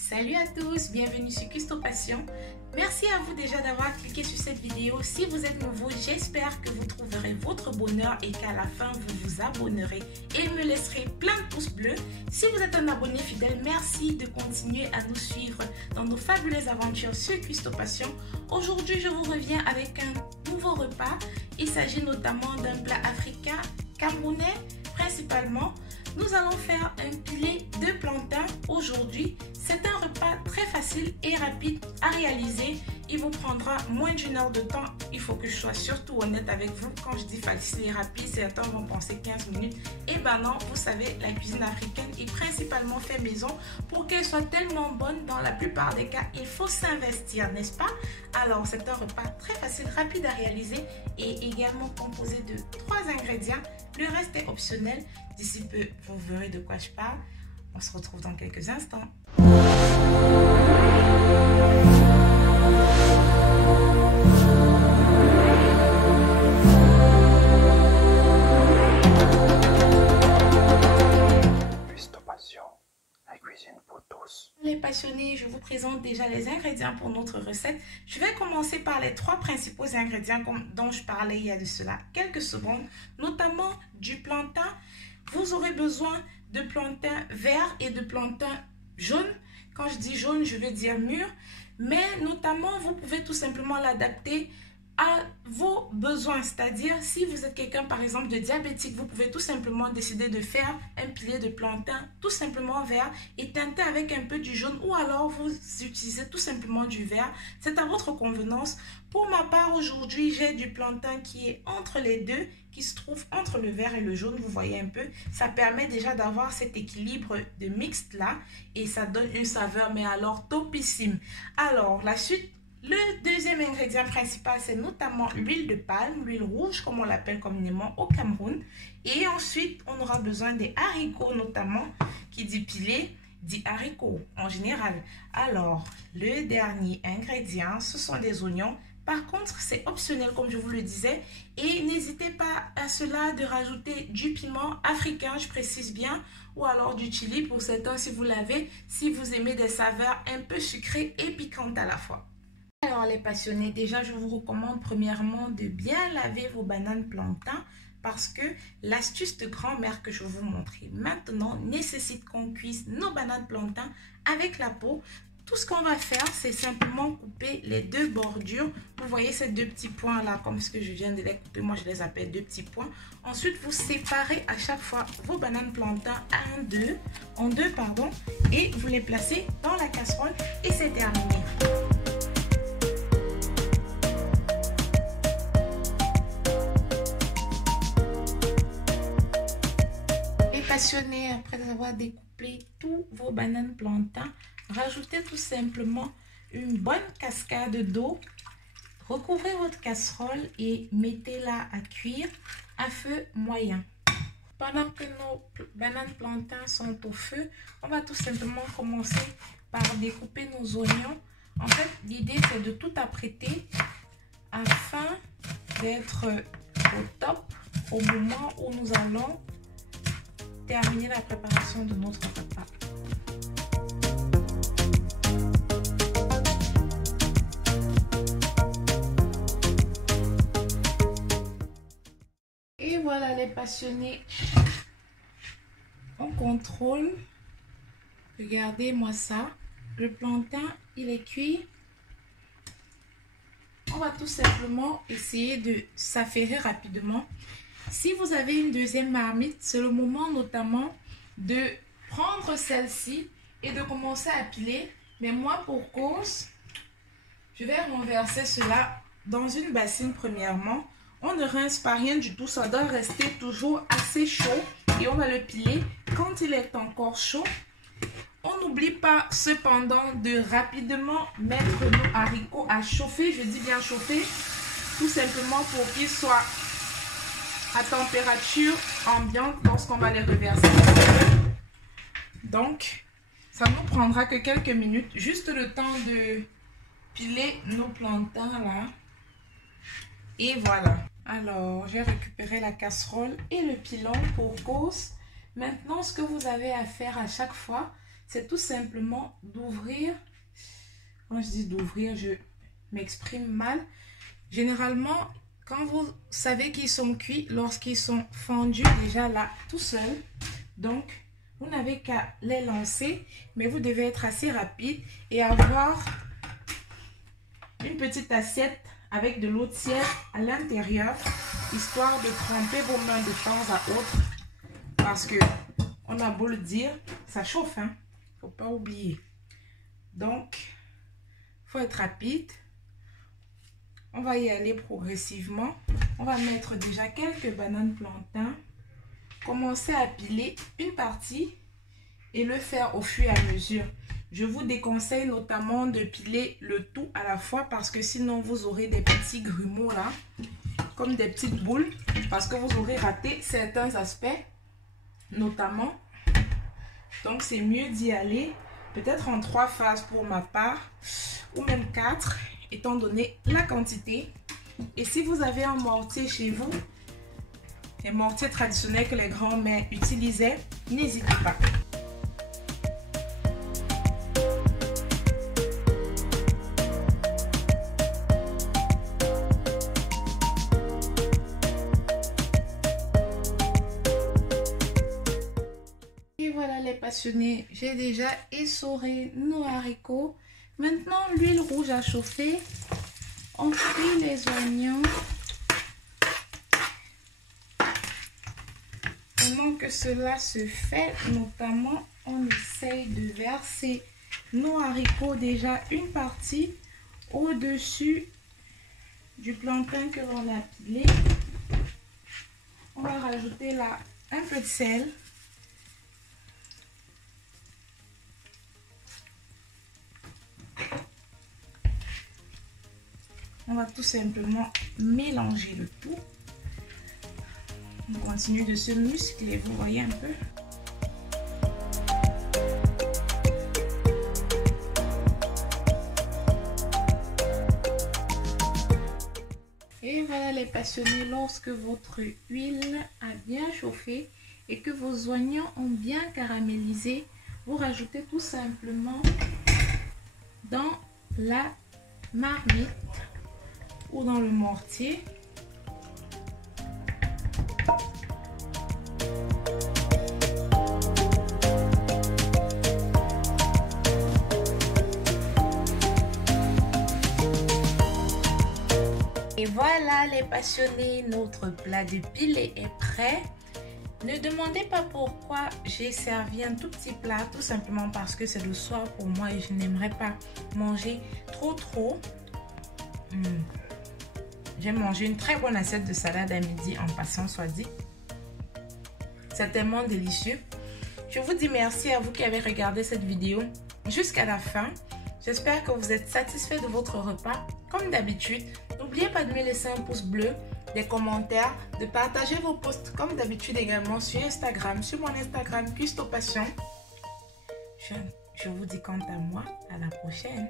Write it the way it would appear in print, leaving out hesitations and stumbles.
Salut à tous, bienvenue sur Custo Passion. Merci à vous déjà d'avoir cliqué sur cette vidéo. Si vous êtes nouveau, j'espère que vous trouverez votre bonheur et qu'à la fin vous vous abonnerez et me laisserez plein de pouces bleus. Si vous êtes un abonné fidèle, merci de continuer à nous suivre dans nos fabuleuses aventures sur Custo Passion. Aujourd'hui, je vous reviens avec un nouveau repas. Il s'agit notamment d'un plat africain, camerounais principalement. Nous allons faire un filet de plantain aujourd'hui. C'est un repas très facile et rapide à réaliser. Il vous prendra moins d'une heure de temps. Il faut que je sois surtout honnête avec vous. Quand je dis facile et rapide, certains vont penser 15 minutes. Et ben non, vous savez, la cuisine africaine est principalement faite maison. Pour qu'elle soit tellement bonne, dans la plupart des cas, il faut s'investir, n'est-ce pas? Alors, c'est un repas très facile, rapide à réaliser et également composé de 3 ingrédients. Le reste est optionnel. D'ici peu, vous verrez de quoi je parle. On se retrouve dans quelques instants. Custo Passion, la cuisine pour tous. Les passionnés, je vous présente déjà les ingrédients pour notre recette. Je vais commencer par les 3 principaux ingrédients dont je parlais il y a de cela quelques secondes, notamment du plantain. Vous aurez besoin de plantain vert et de plantain jaune. Quand je dis jaune, je veux dire mûr. Mais notamment, vous pouvez tout simplement l'adapter à vos besoins. C'est-à-dire, si vous êtes quelqu'un, par exemple, de diabétique, vous pouvez tout simplement décider de faire un filet de plantain tout simplement vert et teinter avec un peu du jaune. Ou alors, vous utilisez tout simplement du vert. C'est à votre convenance. Pour ma part, aujourd'hui, j'ai du plantain qui est entre les deux, qui se trouve entre le vert et le jaune. Vous voyez un peu, ça permet déjà d'avoir cet équilibre de mixte là et ça donne une saveur, mais alors topissime. Alors, la suite. Le deuxième ingrédient principal, c'est notamment l'huile de palme, l'huile rouge comme on l'appelle communément au Cameroun. Et ensuite, on aura besoin des haricots notamment, qui dit filet, dit haricots en général. Alors, le dernier ingrédient, ce sont des oignons. Par contre, c'est optionnel comme je vous le disais. Et n'hésitez pas à cela de rajouter du piment africain, je précise bien, ou alors du chili pour certains si vous l'avez, si vous aimez des saveurs un peu sucrées et piquantes à la fois. Alors les passionnés, déjà je vous recommande premièrement de bien laver vos bananes plantain parce que l'astuce de grand-mère que je vais vous montrer maintenant nécessite qu'on cuise nos bananes plantain avec la peau. Tout ce qu'on va faire, c'est simplement couper les 2 bordures. Vous voyez ces 2 petits points là, comme ce que je viens de les couper, moi je les appelle 2 petits points. Ensuite, vous séparez à chaque fois vos bananes plantain en deux, et vous les placez dans la casserole et c'est terminé. Passionnés, après avoir découpé tous vos bananes plantain, rajoutez tout simplement une bonne cascade d'eau, recouvrez votre casserole et mettez-la à cuire à feu moyen. Pendant que nos bananes plantain sont au feu, on va tout simplement commencer par découper nos oignons. En fait, l'idée c'est de tout apprêter afin d'être au top au moment où nous allons terminer la préparation de notre repas. Et voilà les passionnés, on contrôle. Regardez-moi ça, le plantain il est cuit. On va tout simplement essayer de s'affairer rapidement. Si vous avez une deuxième marmite, c'est le moment notamment de prendre celle-ci et de commencer à piler. Mais moi, pour cause, je vais renverser cela dans une bassine premièrement. On ne rince pas rien du tout, ça doit rester toujours assez chaud et on va le piler quand il est encore chaud. On n'oublie pas cependant de rapidement mettre nos haricots à chauffer. Je dis bien chauffer, tout simplement pour qu'ils soient à température ambiante lorsqu'on va les reverser. Donc, ça ne nous prendra que quelques minutes, juste le temps de piler nos plantains là. Et voilà. Alors, j'ai récupéré la casserole et le pilon pour cause. Maintenant, ce que vous avez à faire à chaque fois, c'est tout simplement d'ouvrir. Quand je dis d'ouvrir, je m'exprime mal. Généralement, quand vous savez qu'ils sont cuits, lorsqu'ils sont fondus déjà là, tout seuls, donc vous n'avez qu'à les lancer, mais vous devez être assez rapide et avoir une petite assiette avec de l'eau tiède à l'intérieur, histoire de tremper vos mains de temps à autre, parce que on a beau le dire, ça chauffe, hein, faut pas oublier. Donc, faut être rapide. On va y aller progressivement. On va mettre déjà quelques bananes plantains. Commencer à piler une partie et le faire au fur et à mesure. Je vous déconseille notamment de piler le tout à la fois parce que sinon vous aurez des petits grumeaux là, comme des petites boules, parce que vous aurez raté certains aspects notamment. Donc c'est mieux d'y aller peut-être en 3 phases pour ma part, ou même 4, étant donné la quantité. Et si vous avez un mortier chez vous, les mortiers traditionnels que les grands-mères utilisaient, n'hésitez pas. Et voilà les passionnés, j'ai déjà essoré nos haricots. Maintenant, l'huile rouge a chauffé. On cuit les oignons. Pendant que cela se fait, notamment, on essaye de verser nos haricots déjà une partie au-dessus du plantain que l'on a pilé. On va rajouter là un peu de sel. On va tout simplement mélanger le tout. On continue de se muscler, vous voyez un peu. Et voilà les passionnés, lorsque votre huile a bien chauffé et que vos oignons ont bien caramélisé, vous rajoutez tout simplement dans la marmite ou dans le mortier. Et voilà les passionnés, notre plat de pilé est prêt. Ne demandez pas pourquoi j'ai servi un tout petit plat, tout simplement parce que c'est le soir pour moi et je n'aimerais pas manger trop. J'ai mangé une très bonne assiette de salade à midi en passant, soit dit. C'est tellement délicieux. Je vous dis merci à vous qui avez regardé cette vidéo jusqu'à la fin. J'espère que vous êtes satisfait de votre repas. Comme d'habitude, n'oubliez pas de me laisser un pouce bleu, des commentaires, de partager vos posts comme d'habitude également sur Instagram, sur mon Instagram Custo Passion. Je vous dis quant à moi, à la prochaine.